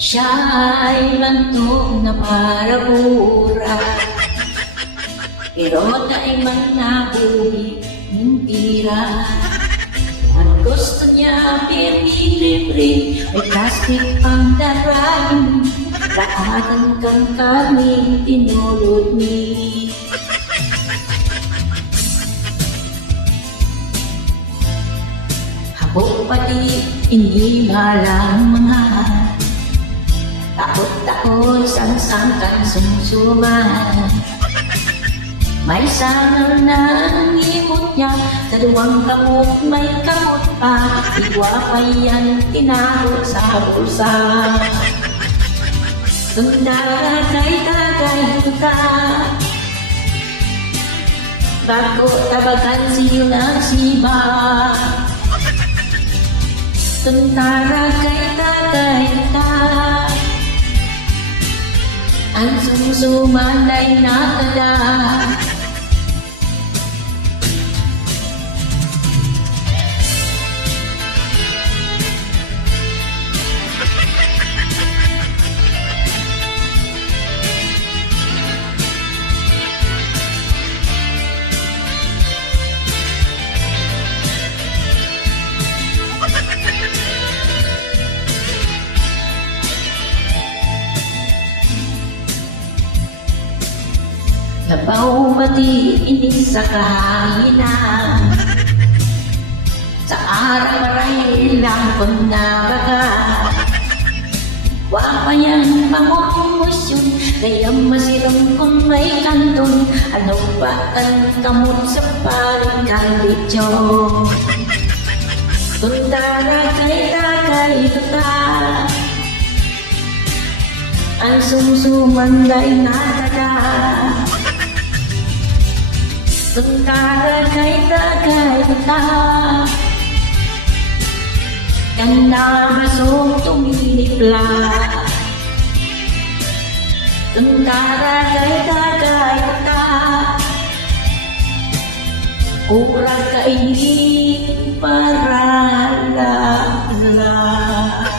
Siya ay lantog na para burat, pero daimang nabuhi mentira. Ang gusto niya libre, may plastic pang daragin, laatan kang kami tinulog ni. Habok pati hindi malang mga takot-takot sang-sangkan sumsuman. May sangal na ang imot niya, sa luwang kamot may kamot pa, iwa pa yan tinakot sa bulsa. Sundara kay tagay tuta, bago tabagan siyo ng siba. Sundara kay tagay tuta, ang sumsuman ay nakada. Nabaw pati inis sa kahinan, sa araw-aray lang kung nabaga. Wapayan pangomosyon, kaya masirang kung may kanton. Ano ba ang kamot sa paring kaldityo? Tundara kay tagay tuta, ang sumsuman ay nakada. Tundara kay tagay tuta, ganda basong tumilipla. Tundara kay tagay tuta, ura kainin para la.